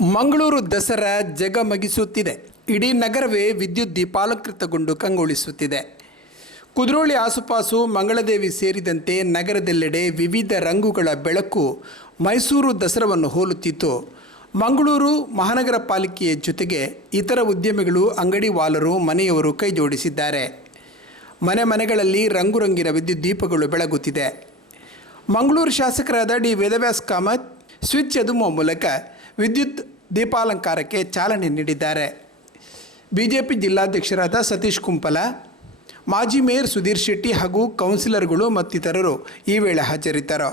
ಮಂಗಳೂರು ದಸರಾ ಜಗಮಗಿಸುತ್ತಿದೆ. ಇಡೀ ನಗರವೇ ವಿದ್ಯುತ್ ದೀಪಾಲಂಕೃತಗೊಂಡು ಕಂಗೊಳಿಸುತ್ತಿದೆ. ಕುದ್ರೋಳಿ ಆಸುಪಾಸು ಮಂಗಳದೇವಿ ಸೇರಿದಂತೆ ನಗರದೆಲ್ಲೆಡೆ ವಿವಿಧ ರಂಗುಗಳ ಬೆಳಕು ಮೈಸೂರು ದಸರಾವನ್ನು ಹೋಲುತ್ತಿತ್ತು. ಮಂಗಳೂರು ಮಹಾನಗರ ಪಾಲಿಕೆಯ ಜೊತೆಗೆ ಇತರ ಉದ್ಯಮಿಗಳು ಅಂಗಡಿವಾಲರು ಮನೆಯವರು ಕೈಜೋಡಿಸಿದ್ದಾರೆ. ಮನೆ ಮನೆಗಳಲ್ಲಿ ರಂಗುರಂಗಿನ ವಿದ್ಯುತ್ ದೀಪಗಳು ಬೆಳಗುತ್ತಿದೆ. ಮಂಗಳೂರು ಶಾಸಕರಾದ ಡಿ. ವೇದವ್ಯಾಸ್ ಕಾಮತ್, ಸ್ವಿಚ್ ಎದುಮುವ ಮೂಲಕ ವಿದ್ಯುತ್ ದೀಪಾಲಂಕಾರಕ್ಕೆ ಚಾಲನೆ ನೀಡಿದ್ದಾರೆ. ಬಿಜೆಪಿ ಜಿಲ್ಲಾಧ್ಯಕ್ಷರಾದ ಸತೀಶ್ ಕುಂಪಲ, ಮಾಜಿ ಮೇಯರ್ ಸುಧೀರ್ ಶೆಟ್ಟಿ ಹಾಗೂ ಕೌನ್ಸಿಲರ್ಗಳು ಮತ್ತಿತರರು ಈ ವೇಳೆ ಹಾಜರಿದ್ದರು.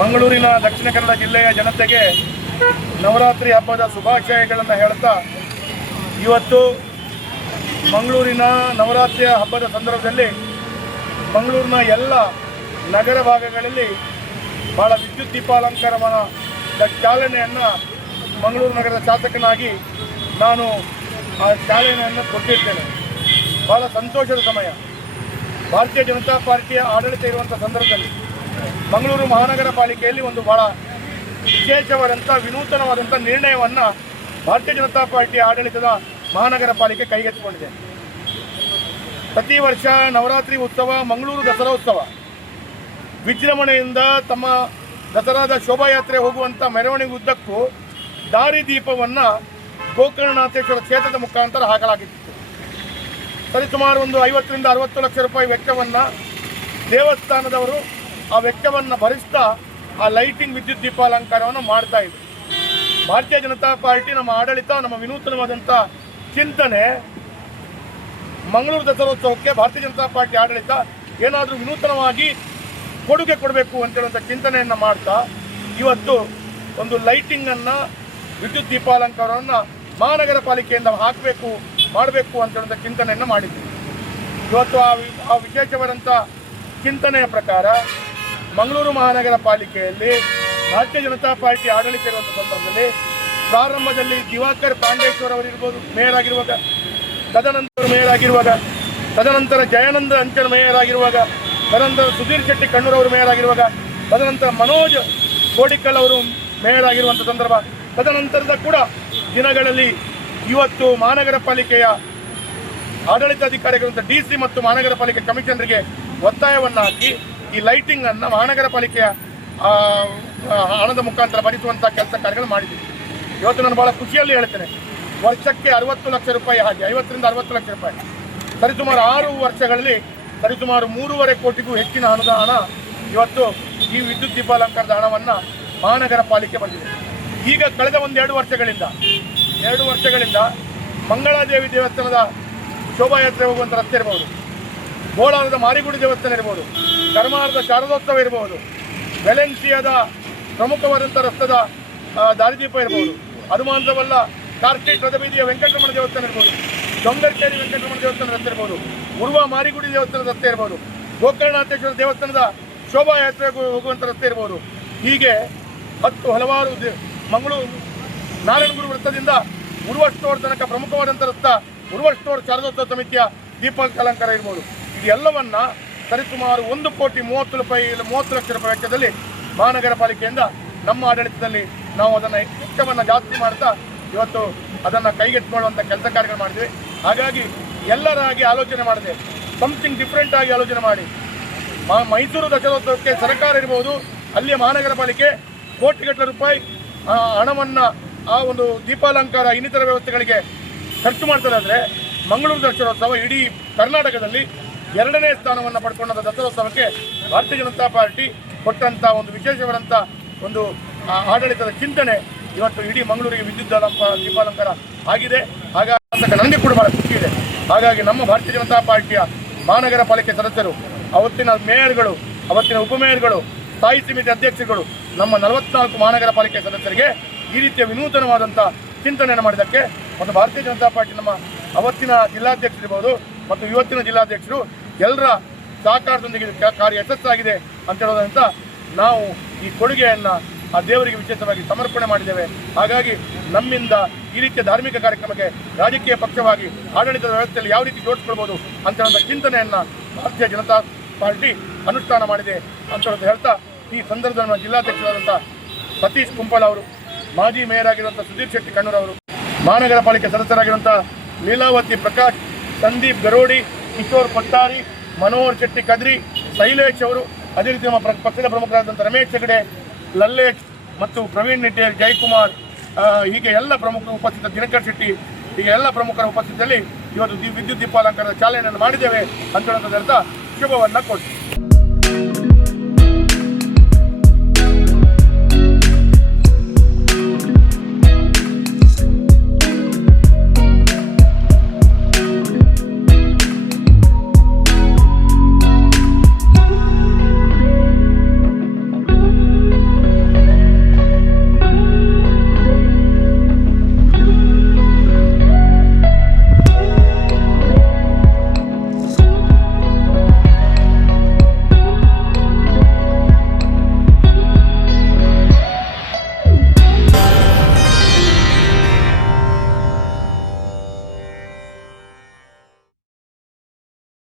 ಮಂಗಳೂರಿನ ದಕ್ಷಿಣ ಕನ್ನಡ ಜಿಲ್ಲೆಯ ಜನತೆಗೆ ನವರಾತ್ರಿ ಹಬ್ಬದ ಶುಭಾಶಯಗಳನ್ನು ಹೇಳ್ತಾ ಇವತ್ತು ಮಂಗಳೂರಿನ ನವರಾತ್ರಿಯ ಹಬ್ಬದ ಸಂದರ್ಭದಲ್ಲಿ ಮಂಗಳೂರಿನ ಎಲ್ಲ ನಗರ ಭಾಗಗಳಲ್ಲಿ ಭಾಳ ವಿದ್ಯುತ್ ದೀಪಾಲಂಕಾರವನ್ನ ಚಾಲನೆಯನ್ನು ಮಂಗಳೂರು ನಗರದ ಶಾಸಕನಾಗಿ ನಾನು ಆ ಚಾಲನೆಯನ್ನು ಕೊಟ್ಟಿರ್ತೇನೆ. ಭಾಳ ಸಂತೋಷದ ಸಮಯ. ಭಾರತೀಯ ಜನತಾ ಪಾರ್ಟಿಯ ಆಡಳಿತ ಇರುವಂಥ ಸಂದರ್ಭದಲ್ಲಿ ಮಂಗಳೂರು ಮಹಾನಗರ ಪಾಲಿಕೆಯಲ್ಲಿ ಒಂದು ಬಹಳ ವಿಶೇಷವಾದಂಥ ವಿನೂತನವಾದಂಥ ನಿರ್ಣಯವನ್ನು ಭಾರತೀಯ ಜನತಾ ಪಾರ್ಟಿಯ ಆಡಳಿತದ ಮಹಾನಗರ ಪಾಲಿಕೆ ಕೈಗೆತ್ತಿಕೊಂಡಿದೆ. ಪ್ರತಿ ವರ್ಷ ನವರಾತ್ರಿ ಉತ್ಸವ, ಮಂಗಳೂರು ದಸರಾ ಉತ್ಸವ. ವಿಜೃಂಭಣೆಯಿಂದ ತಮ್ಮ ದಸರಾದ ಶೋಭಾಯಾತ್ರೆ ಹೋಗುವಂಥ ಮೆರವಣಿಗೆ ಉದ್ದಕ್ಕೂ ದಾರಿದೀಪವನ್ನು ಗೋಕರ್ಣನಾಥೇಶ್ವರ ಕ್ಷೇತ್ರದ ಮುಖಾಂತರ ಹಾಕಲಾಗಿತ್ತು. ಸರಿಸುಮಾರು ಒಂದು ಐವತ್ತರಿಂದ ಅರವತ್ತು ಲಕ್ಷ ರೂಪಾಯಿ ವೆಚ್ಚವನ್ನು ದೇವಸ್ಥಾನದವರು ಆ ವೆಚ್ಚವನ್ನು ಭರಿಸ್ತಾ ಆ ಲೈಟಿಂಗ್ ವಿದ್ಯುತ್ ದೀಪಾಲಂಕಾರವನ್ನು ಮಾಡ್ತಾ ಇದ್ರು. ಭಾರತೀಯ ಜನತಾ ಪಾರ್ಟಿ ನಮ್ಮ ಆಡಳಿತ, ನಮ್ಮ ವಿನೂತನವಾದಂಥ ಚಿಂತನೆ ಮಂಗಳೂರು ದಸರೋತ್ಸವಕ್ಕೆ ಭಾರತೀಯ ಜನತಾ ಪಾರ್ಟಿ ಆಡಳಿತ ಏನಾದರೂ ವಿನೂತನವಾಗಿ ಕೊಡುಗೆ ಕೊಡಬೇಕು ಅಂತೇಳುವಂಥ ಚಿಂತನೆಯನ್ನು ಮಾಡ್ತಾ ಇವತ್ತು ಒಂದು ಲೈಟಿಂಗನ್ನು ವಿದ್ಯುತ್ ದೀಪಾಲಂಕಾರವನ್ನು ಮಹಾನಗರ ಪಾಲಿಕೆಯಿಂದ ಹಾಕಬೇಕು, ಮಾಡಬೇಕು ಅಂತೇಳುವಂಥ ಚಿಂತನೆಯನ್ನು ಮಾಡಿದ್ದೀವಿ ಇವತ್ತು ಆ ಆ ವಿಶೇಷವಾದಂಥ ಚಿಂತನೆಯ ಪ್ರಕಾರ ಮಂಗಳೂರು ಮಹಾನಗರ ಪಾಲಿಕೆಯಲ್ಲಿ ಭಾರತೀಯ ಜನತಾ ಪಾರ್ಟಿ ಆಡಳಿತ ಇರುವಂಥ ಸಂದರ್ಭದಲ್ಲಿ ಪ್ರಾರಂಭದಲ್ಲಿ ದಿವಾಕರ್ ಪಾಂಡೇಶ್ವರ್ ಅವರಿರ್ಬೋದು, ಮೇಯರ್ ಆಗಿರುವಾಗ, ತದನಂತರ ಮೇಯರ್ ಆಗಿರುವಾಗ, ತದನಂತರ ಜಯಾನಂದ ಅಂಚನ ಮೇಯರ್ ಆಗಿರುವಾಗ, ತದನಂತರ ಸುಧೀರ್ ಶೆಟ್ಟಿ ಕಣ್ಣೂರ್ ಅವರು ಮೇಯರ್ ಆಗಿರುವಾಗ, ತದನಂತರ ಮನೋಜ್ ಕೋಡಿಕಲ್ ಅವರು ಮೇಯರ್ ಆಗಿರುವಂಥ ಸಂದರ್ಭ, ತದನಂತರದ ಕೂಡ ದಿನಗಳಲ್ಲಿ ಇವತ್ತು ಮಹಾನಗರ ಪಾಲಿಕೆಯ ಆಡಳಿತಾಧಿಕಾರಿಗಳಂತ ಡಿ ಸಿ ಮತ್ತು ಮಹಾನಗರ ಪಾಲಿಕೆ ಕಮಿಷನರಿಗೆ ಒತ್ತಾಯವನ್ನು ಹಾಕಿ ಈ ಲೈಟಿಂಗನ್ನು ಮಹಾನಗರ ಪಾಲಿಕೆಯ ಹಣದ ಮುಖಾಂತರ ಭರಿಸುವಂಥ ಕೆಲಸ ಕಾರ್ಯಗಳು ಮಾಡಿದ್ದೀವಿ. ಇವತ್ತು ನಾನು ಬಹಳ ಖುಷಿಯಲ್ಲಿ ಹೇಳ್ತೇನೆ. ವರ್ಷಕ್ಕೆ ಅರವತ್ತು ಲಕ್ಷ ರೂಪಾಯಿ ಹಾಗೆ, ಐವತ್ತರಿಂದ ಅರವತ್ತು ಲಕ್ಷ ರೂಪಾಯಿ. ಸರಿಸುಮಾರು ಆರು ವರ್ಷಗಳಲ್ಲಿ ಸರಿಸುಮಾರು ಮೂರುವರೆ ಕೋಟಿಗೂ ಹೆಚ್ಚಿನ ಅನುದಾನ ಇವತ್ತು ಈ ವಿದ್ಯುತ್ ದೀಪಾಲಂಕಾರದ ಹಣವನ್ನು ಮಹಾನಗರ ಪಾಲಿಕೆ ಬಂದಿದೆ. ಈಗ ಕಳೆದ ಒಂದೆರಡು ವರ್ಷಗಳಿಂದ, ಎರಡು ವರ್ಷಗಳಿಂದ ಮಂಗಳಾದೇವಿ ದೇವಸ್ಥಾನದ ಶೋಭಾಯಾತ್ರೆ ಹೋಗುವಂಥ ರಸ್ತೆ ಇರಬಹುದು ಗೋಳಾರದ ಮಾರಿಗುಡಿ ದೇವಸ್ಥಾನ ಇರ್ಬೋದು, ಕರ್ಮಾರದ ಶಾರದೋತ್ಸವ ಇರಬಹುದು ವೆಲೆನ್ಸಿಯಾದ ಪ್ರಮುಖವಾದಂಥ ರಸ್ತದ ದಾರಿದೀಪ ಇರಬಹುದು ಅದು ಮಾತ್ರವಲ್ಲ ಕಾರ್ಕೇಟ್ ರಥಬೀದಿಯ ವೆಂಕಟರಮಣ ದೇವಸ್ಥಾನ ಇರ್ಬೋದು, ಡೊಂಗರ್ಕೇರಿ ವೆಂಕಟರಮಣ ದೇವಸ್ಥಾನ ರಸ್ತೆ ಇರ್ಬೋದು, ಉರ್ವ ಮಾರಿಗುಡಿ ದೇವಸ್ಥಾನ ರಸ್ತೆ ಇರ್ಬೋದು ಗೋಕರ್ಣಾಥೇಶ್ವರ ದೇವಸ್ಥಾನದ ಶೋಭಾಯಾತ್ರೆ ಹೋಗುವಂಥ ರಸ್ತೆ ಇರ್ಬೋದು. ಹೀಗೆ ಹತ್ತು ಹಲವಾರು ಮಂಗಳೂರು ನಾರಾಯಣಗುರು ವೃತ್ತದಿಂದ ಉರ್ವ ಸ್ಟೋರ್ ತನಕ ಪ್ರಮುಖವಾದಂಥ ರಸ್ತೆ, ಉರ್ವ ಸ್ಟೋರ್ ಶಾರದೋತ್ಸವ ಸಮಿತಿಯ ದೀಪಾಲಂಕಾರ ಇರ್ಬೋದು. ಇದೆಲ್ಲವನ್ನ ಸರಿಸುಮಾರು ಒಂದು ಕೋಟಿ ಮೂವತ್ತು ರೂಪಾಯಿ ಮೂವತ್ತು ಲಕ್ಷ ರೂಪಾಯಿ ವೆಚ್ಚದಲ್ಲಿ ಮಹಾನಗರ ಪಾಲಿಕೆಯಿಂದ ನಮ್ಮ ಆಡಳಿತದಲ್ಲಿ ನಾವು ಅದನ್ನು ವೆಚ್ಚವನ್ನು ಜಾಸ್ತಿ ಮಾಡ್ತಾ ಇವತ್ತು ಅದನ್ನು ಕೈಗೆಟ್ಕೊಳ್ಳುವಂಥ ಕೆಲಸ ಕಾರ್ಯಗಳು ಮಾಡಿದ್ವಿ. ಹಾಗಾಗಿ ಎಲ್ಲರಾಗಿ ಆಲೋಚನೆ ಮಾಡಿದೆ. ಸಮಥಿಂಗ್ ಡಿಫ್ರೆಂಟ್ ಆಗಿ ಆಲೋಚನೆ ಮಾಡಿ. ಮೈಸೂರು ದಸರೋತ್ಸವಕ್ಕೆ ಸರ್ಕಾರ ಇರ್ಬೋದು, ಅಲ್ಲಿಯ ಮಹಾನಗರ ಪಾಲಿಕೆ ಕೋಟಿಗಟ್ಟಲೆ ರೂಪಾಯಿ ಹಣವನ್ನು ಆ ಒಂದು ದೀಪಾಲಂಕಾರ, ಇನ್ನಿತರ ವ್ಯವಸ್ಥೆಗಳಿಗೆ ಖರ್ಚು ಮಾಡ್ತಾರೆ ಮಂಗಳೂರು ದಸರೋತ್ಸವ ಇಡೀ ಕರ್ನಾಟಕದಲ್ಲಿ ಎರಡನೇ ಸ್ಥಾನವನ್ನು ಪಡ್ಕೊಂಡಂಥ ದಸರೋತ್ಸವಕ್ಕೆ ಭಾರತೀಯ ಜನತಾ ಪಾರ್ಟಿ ಕೊಟ್ಟಂಥ ಒಂದು ವಿಶೇಷವಾದಂಥ ಒಂದು ಆಡಳಿತದ ಚಿಂತನೆ ಇವತ್ತು ಇಡೀ ಮಂಗಳೂರಿಗೆ ವಿದ್ಯುತ್ ದೀಪಾಲಂಕ- ದೀಪಾಲಂಕಾರ ಆಗಿದೆ. ಹಾಗಾಗಿ ನನಗೆ ಕೂಡ ಬಹಳ ಖುಷಿ ಇದೆ. ಹಾಗಾಗಿ ನಮ್ಮ ಭಾರತೀಯ ಜನತಾ ಪಾರ್ಟಿಯ ಮಹಾನಗರ ಪಾಲಿಕೆ ಸದಸ್ಯರು, ಅವತ್ತಿನ ಮೇಯರ್ಗಳು, ಅವತ್ತಿನ ಉಪಮೇಯರ್ಗಳು, ಸ್ಥಾಯಿ ಸಮಿತಿ ಅಧ್ಯಕ್ಷರುಗಳು, ನಮ್ಮ ನಲವತ್ನಾಲ್ಕು ಮಹಾನಗರ ಪಾಲಿಕೆ ಸದಸ್ಯರಿಗೆ ಈ ರೀತಿಯ ವಿನೂತನವಾದಂಥ ಚಿಂತನೆಯನ್ನು ಮಾಡಿದ್ದಕ್ಕೆ ಮತ್ತು ಭಾರತೀಯ ಜನತಾ ಪಾರ್ಟಿ ನಮ್ಮ ಅವತ್ತಿನ ಜಿಲ್ಲಾಧ್ಯಕ್ಷರಿರ್ಬೋದು ಮತ್ತು ಇವತ್ತಿನ ಜಿಲ್ಲಾಧ್ಯಕ್ಷರು ಎಲ್ಲರ ಸಹಕಾರದೊಂದಿಗೆ ಕಾರ್ಯ ಯಶಸ್ಸಾಗಿದೆ ಅಂತ ಹೇಳೋದಂತ ನಾವು ಈ ಕೊಡುಗೆಯನ್ನು ಆ ದೇವರಿಗೆ ವಿಶೇಷವಾಗಿ ಸಮರ್ಪಣೆ ಮಾಡಿದ್ದೇವೆ. ಹಾಗಾಗಿ ನಮ್ಮಿಂದ ಈ ರೀತಿಯ ಧಾರ್ಮಿಕ ಕಾರ್ಯಕ್ರಮಕ್ಕೆ ರಾಜಕೀಯ ಪಕ್ಷವಾಗಿ ಆಡಳಿತದ ವ್ಯವಸ್ಥೆಯಲ್ಲಿ ಯಾವ ರೀತಿ ಜೋಡಿಸ್ಕೊಳ್ಬೋದು ಅಂತ ಒಂದು ಚಿಂತನೆಯನ್ನು ಭಾರತೀಯ ಜನತಾ ಪಾರ್ಟಿ ಅನುಷ್ಠಾನ ಮಾಡಿದೆ ಅಂತ ಹೇಳ್ತಾ ಈ ಸಂದರ್ಭದಲ್ಲಿ ಜಿಲ್ಲಾಧ್ಯಕ್ಷರಾದಂಥ ಸತೀಶ್ ಕುಂಪಲ್ ಅವರು, ಮಾಜಿ ಮೇಯರ್ ಆಗಿರುವಂಥ ಸುಧೀರ್ ಶೆಟ್ಟಿ ಕಣ್ಣೂರ್ ಅವರು, ಮಹಾನಗರ ಪಾಲಿಕೆ ಸದಸ್ಯರಾಗಿರುವಂಥ ಲೀಲಾವತಿ ಪ್ರಕಾಶ್, ಸಂದೀಪ್ ಗರೋಡಿ, ಕಿಶೋರ್ ಪಟ್ಟಾರಿ ಮನೋಹರ್ ಶೆಟ್ಟಿ ಕದ್ರಿ, ಶೈಲೇಶ್ ಅವರು ಅದೇ ರೀತಿ ನಮ್ಮ ಪಕ್ಷದ ಪ್ರಮುಖರಾದಂಥ ರಮೇಶ್ ಹೆಗಡೆ ಲಲ್ಲೇಶ್ ಮತ್ತು ಪ್ರವೀಣ್ ನಿಟ್ಟೇರ್ ಜಯಕುಮಾರ್ ಹೀಗೆ ಎಲ್ಲ ಪ್ರಮುಖರು ಉಪಸ್ಥಿತ, ದಿನಕರ್ ಶೆಟ್ಟಿ, ಹೀಗೆ ಎಲ್ಲ ಪ್ರಮುಖರ ಉಪಸ್ಥಿತಿಯಲ್ಲಿ ಇವತ್ತು ವಿದ್ಯುತ್ ದೀಪಾಲಂಕಾರದ ಚಾಲನೆಯನ್ನು ಮಾಡಿದ್ದೇವೆ. ಅಂತ ಹೇಳೋದ್ರಿಂದ ಶುಭವನ್ನು ಕೊಡ್ತೀವಿ